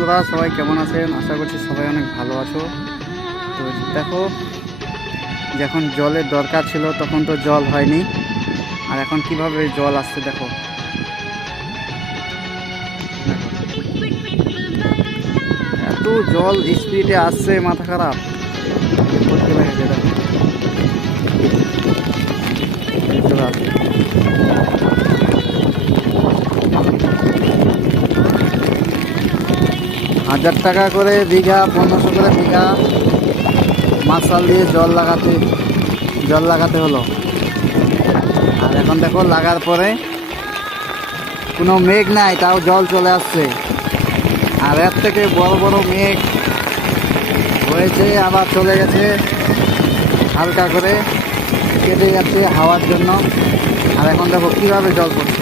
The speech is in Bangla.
বন্ধুরা, সবাই কেমন আছেন? আশা করছি সবাই অনেক ভালো আছো। তো দেখো, যখন জলের দরকার ছিল তখন তো জল হয়নি, আর এখন কিভাবে জল আসছে দেখো। এত জল স্পিডে আসছে, মাথা খারাপ করতে লেগেছে। দেখো চলে আসছে। 1000 টাকা করে বিঘা, 1500 করে বিঘা মার্শাল দিয়ে জল লাগাতে হলো। আর এখন দেখো লাগার পরে কোনো মেঘ নাই, তাও জল চলে আসছে। আর এর থেকে বড় বড় মেঘ হয়েছে, আবার চলে গেছে, হালকা করে কেটে যাচ্ছে হাওয়ার জন্য। আর এখন দেখো কীভাবে জল পড়ছে।